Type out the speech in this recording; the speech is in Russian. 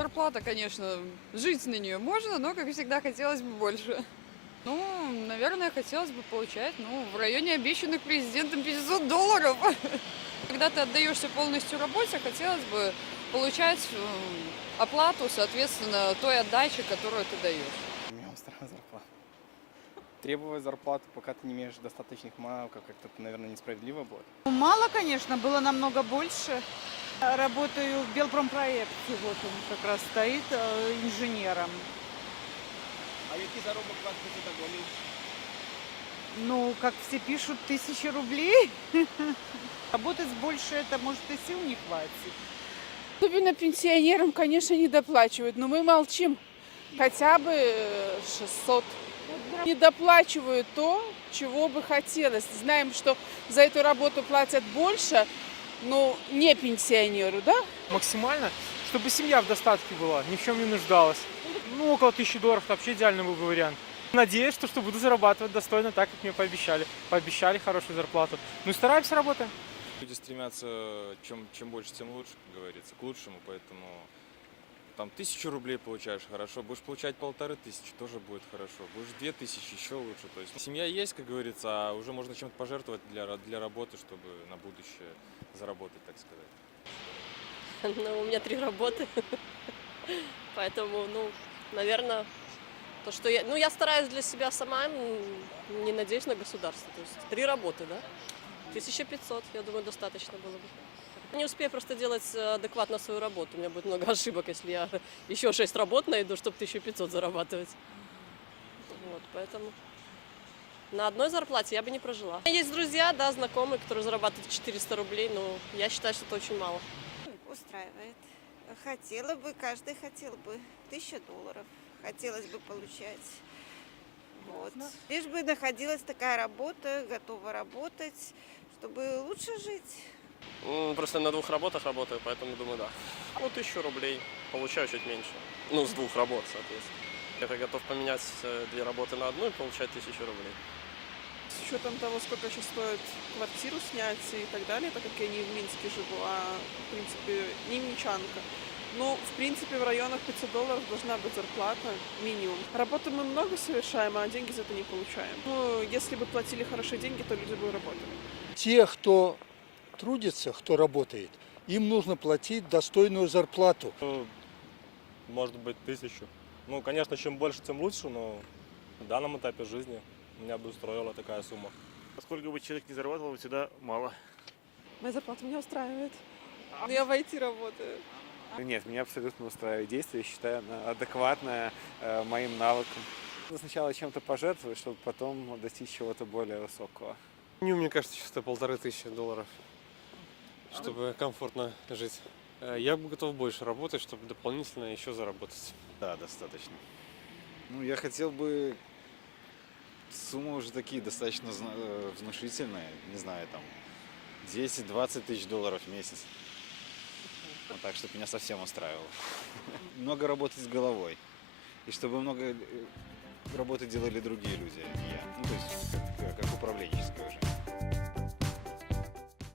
зарплата, конечно, жить на нее можно, но, как всегда, хотелось бы больше. Ну, наверное, хотелось бы получать, в районе обещанных президентом $500. Когда ты отдаешься полностью работе, хотелось бы получать оплату, соответственно, той отдачи, которую ты даешь. Меня устраивает зарплата. Требовать зарплату, пока ты не имеешь достаточных навыков, как-то, наверное, несправедливо будет. Мало, конечно, было намного больше. Работаю в Белпромпроекте, вот он как раз стоит инженером. А який заробок у вас буде доволі? Ну, как все пишут, 1000 рублей. Работать больше, это, может, и сил не хватит. Особенно пенсионерам, конечно, не доплачивают, но мы молчим. Хотя бы 600. Не доплачивают то, чего бы хотелось. Знаем, что за эту работу платят больше, но не пенсионеру, да? Максимально, чтобы семья в достатке была, ни в чем не нуждалась. Ну, около $1000 вообще идеальный был бы вариант. Надеюсь, что буду зарабатывать достойно, так, как мне пообещали. Пообещали хорошую зарплату. Ну и стараемся, работаем. Люди стремятся, чем больше, тем лучше, как говорится, к лучшему, поэтому там 1000 рублей получаешь, хорошо, будешь получать 1500, тоже будет хорошо, будешь 2000, еще лучше. То есть семья есть, как говорится, а уже можно чем-то пожертвовать для работы, чтобы на будущее заработать, так сказать. Ну, у меня 3 работы, поэтому, наверное, то, что я стараюсь для себя сама, не надеюсь на государство. То есть 3 работы, да? 1500, я думаю, достаточно было бы. Не успею просто делать адекватно свою работу. У меня будет много ошибок, если я еще 6 работ найду, чтобы 1500 зарабатывать. Вот, поэтому на одной зарплате я бы не прожила. У меня есть друзья, да, знакомые, которые зарабатывают 400 рублей, но я считаю, что это очень мало. Устраивает. Каждый хотел бы $1000 хотелось бы получать. Вот. Лишь бы находилась такая работа, готова работать, чтобы лучше жить. Просто на 2 работах работаю, поэтому думаю, да. 1000 рублей, получаю чуть меньше. С 2 работ, соответственно. Я готов поменять 2 работы на одну и получать 1000 рублей. С учетом того, сколько сейчас стоит квартиру снять и так далее, так как я не в Минске живу, а, в принципе, не минчанка. В принципе, в районах $500 должна быть зарплата, минимум. Работу мы много совершаем, а деньги за это не получаем. Если бы платили хорошие деньги, то люди бы работали. Те, кто трудится, кто работает, им нужно платить достойную зарплату. Может быть, 1000. Конечно, чем больше, тем лучше, но в данном этапе жизни меня бы устроила такая сумма. Сколько бы человек не зарабатывал, всегда мало. Моя зарплата меня устраивает. Я в IT работаю. Нет, меня абсолютно устраивает действие, считаю, она адекватная моим навыкам. Сначала чем-то пожертвовать, чтобы потом достичь чего-то более высокого. Мне кажется, чисто $1500, чтобы комфортно жить. Я бы готов больше работать, чтобы дополнительно еще заработать. Да, достаточно. Я хотел бы суммы уже такие достаточно внушительные, не знаю, там 10-20 тысяч долларов в месяц. Вот так, чтобы меня совсем устраивало. Много работать с головой. И чтобы много работы делали другие люди, а не я. То есть как управленец.